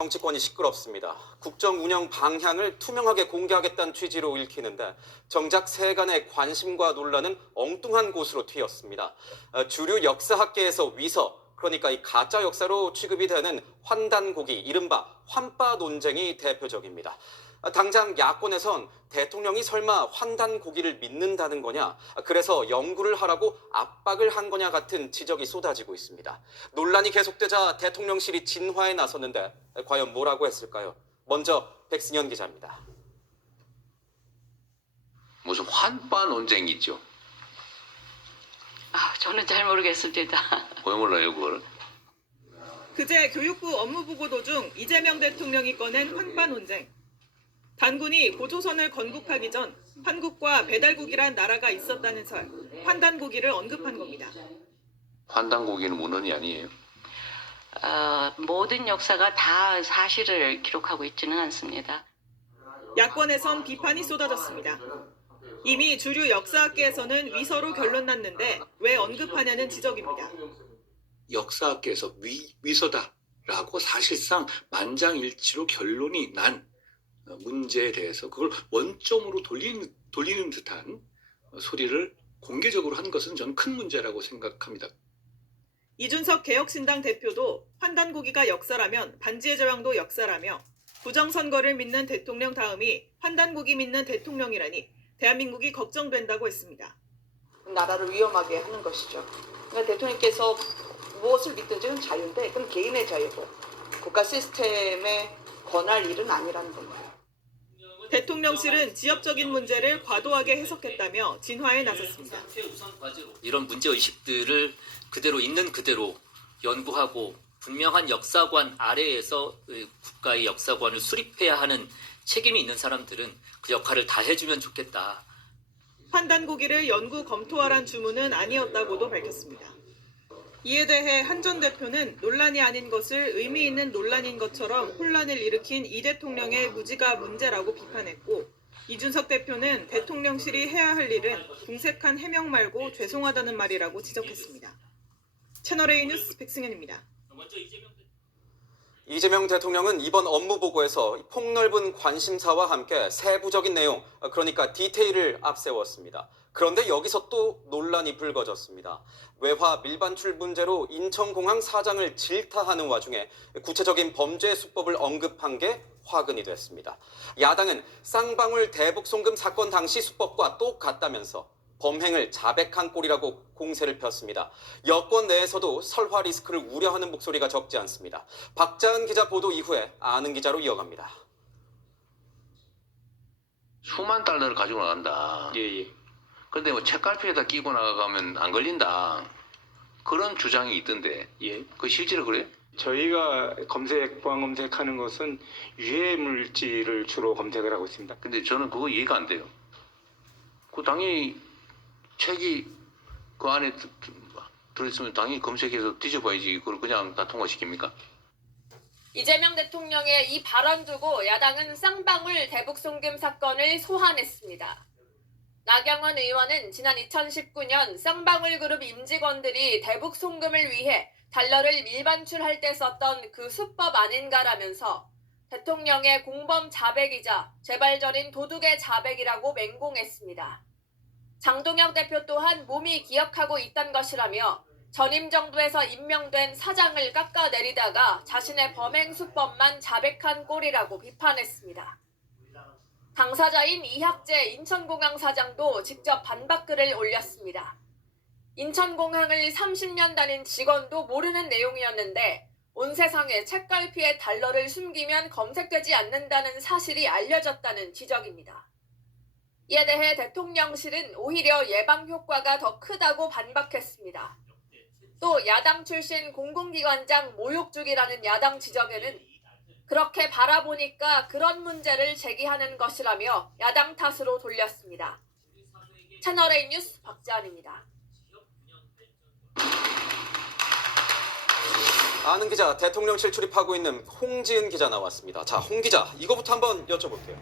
정치권이 시끄럽습니다. 국정 운영 방향을 투명하게 공개하겠다는 취지로 읽히는데 정작 세간의 관심과 논란은 엉뚱한 곳으로 튀었습니다. 주류 역사학계에서 위서, 그러니까 이 가짜 역사로 취급이 되는 환단고기, 이른바 환빠 논쟁이 대표적입니다. 당장 야권에선 대통령이 설마 환단고기를 믿는다는 거냐, 그래서 연구를 하라고 압박을 한 거냐 같은 지적이 쏟아지고 있습니다. 논란이 계속되자 대통령실이 진화에 나섰는데 과연 뭐라고 했을까요? 먼저 백승현 기자입니다. 무슨 환빠 논쟁이죠? 저는 잘 모르겠습니다. 왜 몰라요 그걸? 그제 교육부 업무보고 도중 이재명 대통령이 꺼낸 환빠 논쟁. 단군이 고조선을 건국하기 전 한국과 배달국이란 나라가 있었다는 설, 환단고기를 언급한 겁니다. 환단고기는 문헌이 아니에요. 모든 역사가 다 사실을 기록하고 있지는 않습니다. 야권에선 비판이 쏟아졌습니다. 이미 주류 역사학계에서는 위서로 결론 났는데 왜 언급하냐는 지적입니다. 역사학계에서 위서다라고 사실상 만장일치로 결론이 난 문제에 대해서 그걸 원점으로 돌리는 듯한 소리를 공개적으로 한 것은 저는 큰 문제라고 생각합니다. 이준석 개혁신당 대표도 환단고기가 역사라면 반지의 제왕도 역사라며 부정선거를 믿는 대통령 다음이 환단고기 믿는 대통령이라니 대한민국이 걱정된다고 했습니다. 나라를 위험하게 하는 것이죠. 그러니까 대통령께서 무엇을 믿든지는 자유인데 그건 개인의 자유고 국가 시스템에 권할 일은 아니라는 겁니다. 대통령실은 지역적인 문제를 과도하게 해석했다며 진화에 나섰습니다. 이런 문제의식들을 그대로 있는 그대로 연구하고 분명한 역사관 아래에서 국가의 역사관을 수립해야 하는 책임이 있는 사람들은 그 역할을 다 해주면 좋겠다. 환단고기를 연구 검토하란 주문은 아니었다고도 밝혔습니다. 이에 대해 한 전 대표는 논란이 아닌 것을 의미 있는 논란인 것처럼 혼란을 일으킨 이 대통령의 무지가 문제라고 비판했고, 이준석 대표는 대통령실이 해야 할 일은 궁색한 해명 말고 죄송하다는 말이라고 지적했습니다. 채널A 뉴스 백승현입니다. 이재명 대통령은 이번 업무보고에서 폭넓은 관심사와 함께 세부적인 내용, 그러니까 디테일을 앞세웠습니다. 그런데 여기서 또 논란이 불거졌습니다. 외화 밀반출 문제로 인천공항 사장을 질타하는 와중에 구체적인 범죄 수법을 언급한 게 화근이 됐습니다. 야당은 쌍방울 대북 송금 사건 당시 수법과 똑같다면서 범행을 자백한 꼴이라고 공세를 폈습니다. 여권 내에서도 설화 리스크를 우려하는 목소리가 적지 않습니다. 박자은 기자 보도 이후에 아는 기자로 이어갑니다. 수만 달러를 가지고 나간다. 예. 근데 뭐 책갈피에다 끼고 나가면 안 걸린다. 그런 주장이 있던데. 예. 그 실제로 그래요? 저희가 보안 검색하는 것은 유해 물질을 주로 검색을 하고 있습니다. 근데 저는 그거 이해가 안 돼요. 그 당연히 책이 그 안에 들어있으면 당연히 검색해서 뒤져봐야지. 그걸 그냥 다 통과시킵니까? 이재명 대통령의 이 발언 두고 야당은 쌍방울 대북 송금 사건을 소환했습니다. 나경원 의원은 지난 2019년 쌍방울 그룹 임직원들이 대북 송금을 위해 달러를 밀반출할 때 썼던 그 수법 아닌가라면서 대통령의 공범 자백이자 재발절인 도둑의 자백이라고 맹공했습니다. 장동혁 대표 또한 몸이 기억하고 있던 것이라며 전임 정부에서 임명된 사장을 깎아내리다가 자신의 범행 수법만 자백한 꼴이라고 비판했습니다. 당사자인 이학재 인천공항 사장도 직접 반박글을 올렸습니다. 인천공항을 30년 다닌 직원도 모르는 내용이었는데 온 세상에 책갈피에 달러를 숨기면 검색되지 않는다는 사실이 알려졌다는 지적입니다. 이에 대해 대통령실은 오히려 예방 효과가 더 크다고 반박했습니다. 또 야당 출신 공공기관장 모욕 중이라는 야당 지적에는 그렇게 바라보니까 그런 문제를 제기하는 것이라며 야당 탓으로 돌렸습니다. 채널A 뉴스 박지안입니다. 아는 기자, 대통령실 출입하고 있는 홍지은 기자 나왔습니다. 자, 홍 기자, 이거부터 한번 여쭤볼게요.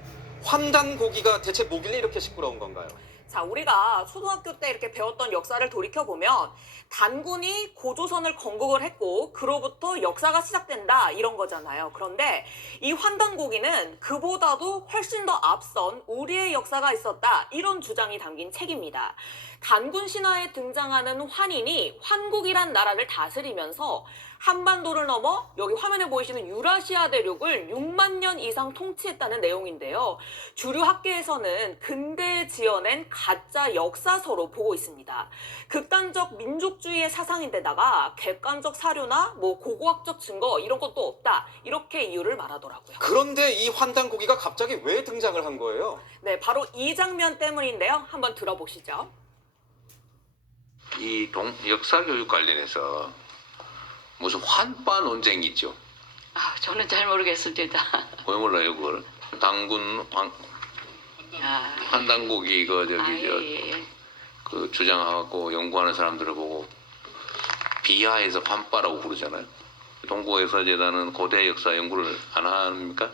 환단고기가 대체 뭐길래 이렇게 시끄러운 건가요? 자, 우리가 초등학교 때 이렇게 배웠던 역사를 돌이켜보면 단군이 고조선을 건국을 했고 그로부터 역사가 시작된다 이런 거잖아요. 그런데 이 환단고기는 그보다도 훨씬 더 앞선 우리의 역사가 있었다 이런 주장이 담긴 책입니다. 단군 신화에 등장하는 환인이 환국이란 나라를 다스리면서 한반도를 넘어 여기 화면에 보이시는 유라시아 대륙을 6만 년 이상 통치했다는 내용인데요. 주류 학계에서는 근대에 지어낸 가짜 역사서로 보고 있습니다. 극단적 민족주의의 사상인데다가 객관적 사료나 고고학적 증거 이런 것도 없다. 이렇게 이유를 말하더라고요. 그런데 이 환단고기가 갑자기 왜 등장을 한 거예요? 네, 바로 이 장면 때문인데요. 한번 들어보시죠. 이 역사 교육 관련해서 무슨 환빠 논쟁이 있죠. 저는 잘 모르겠습니다. 왜 몰라요 그걸? 당군 환단고기 예. 그 주장하고 연구하는 사람들을 보고 비하해서 환빠라고 부르잖아요. 동국역사재단은 고대 역사 연구를 안 합니까?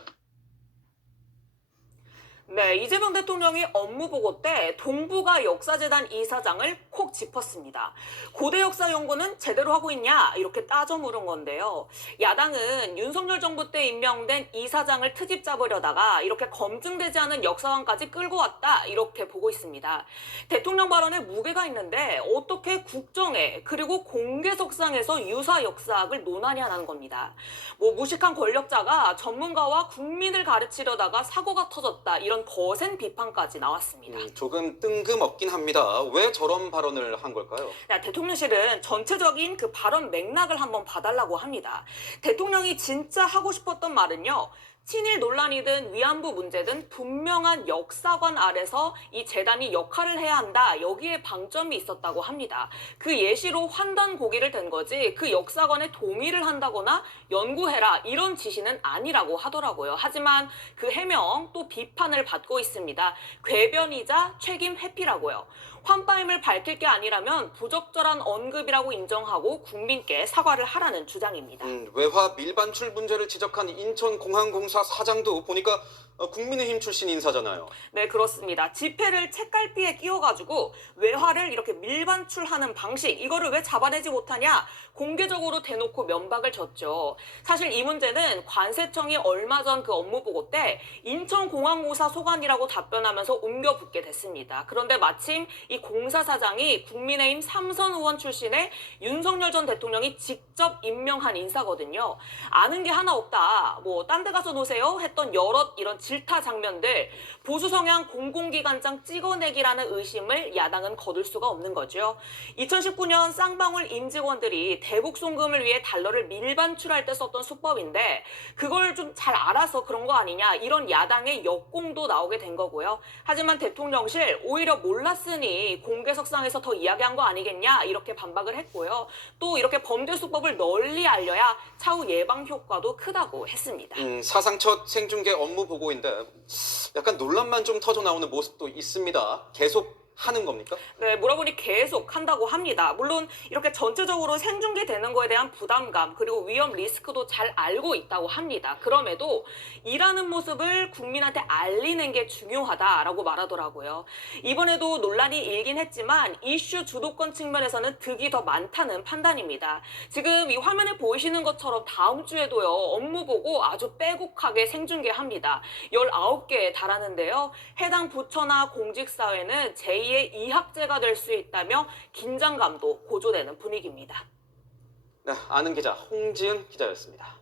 네, 이재명 대통령이 업무보고 때 동북아 역사재단 이사장을 콕 짚었습니다. 고대 역사 연구는 제대로 하고 있냐 이렇게 따져 물은 건데요. 야당은 윤석열 정부 때 임명된 이사장을 트집 잡으려다가 이렇게 검증되지 않은 역사관까지 끌고 왔다 이렇게 보고 있습니다. 대통령 발언에 무게가 있는데 어떻게 국정에 그리고 공개석상에서 유사 역사학을 논하냐는 겁니다. 무식한 권력자가 전문가와 국민을 가르치려다가 사고가 터졌다 이런 거센 비판까지 나왔습니다. 조금 뜬금없긴 합니다. 왜 저런 발언을 한 걸까요? 대통령실은 전체적인 그 발언 맥락을 한번 봐달라고 합니다. 대통령이 진짜 하고 싶었던 말은요. 친일 논란이든 위안부 문제든 분명한 역사관 아래서 이 재단이 역할을 해야 한다. 여기에 방점이 있었다고 합니다. 그 예시로 환단고기를 댄 거지 그 역사관에 동의를 한다거나 연구해라 이런 지시는 아니라고 하더라고요. 하지만 그 해명 또 비판을 받고 있습니다. 궤변이자 책임 회피라고요. 환빠임을 밝힐 게 아니라면 부적절한 언급이라고 인정하고 국민께 사과를 하라는 주장입니다. 외화 밀반출 문제를 지적한 인천공항공사 사장도 보니까 국민의힘 출신 인사잖아요. 네, 그렇습니다. 지폐를 책갈피에 끼워가지고 외화를 이렇게 밀반출하는 방식 이거를 왜 잡아내지 못하냐 공개적으로 대놓고 면박을 줬죠. 사실 이 문제는 관세청이 얼마 전 그 업무보고 때 인천공항공사 소관이라고 답변하면서 옮겨붙게 됐습니다. 그런데 마침 이 공사 사장이 국민의힘 삼선 의원 출신의 윤석열 전 대통령이 직접 임명한 인사거든요. 아는 게 하나 없다. 딴 데 가서 노세요 했던 여럿 이런 질타 장면들 보수 성향 공공기관장 찍어내기라는 의심을 야당은 거둘 수가 없는 거죠. 2019년 쌍방울 임직원들이 대북 송금을 위해 달러를 밀반출할 때 썼던 수법인데 그걸 좀 잘 알아서 그런 거 아니냐 이런 야당의 역공도 나오게 된 거고요. 하지만 대통령실 오히려 몰랐으니 공개석상에서 더 이야기한 거 아니겠냐 이렇게 반박을 했고요. 또 이렇게 범죄 수법을 널리 알려야 차후 예방 효과도 크다고 했습니다. 사상 첫 생중계 업무 보고인데 약간 논란만 좀 터져 나오는 모습도 있습니다. 계속 하는 겁니까? 네, 물어보니 계속 한다고 합니다. 물론 이렇게 전체적으로 생중계되는 거에 대한 부담감 그리고 위험 리스크도 잘 알고 있다고 합니다. 그럼에도 일하는 모습을 국민한테 알리는 게 중요하다라고 말하더라고요. 이번에도 논란이 일긴 했지만 이슈 주도권 측면에서는 득이 더 많다는 판단입니다. 지금 이 화면에 보이시는 것처럼 다음 주에도요. 업무 보고 아주 빼곡하게 생중계합니다. 19개에 달하는데요. 해당 부처나 공직사회는 제2의 이학제가 될 수 있다며 긴장감도 고조되는 분위기입니다. 네, 아는 기자 홍지은 기자였습니다.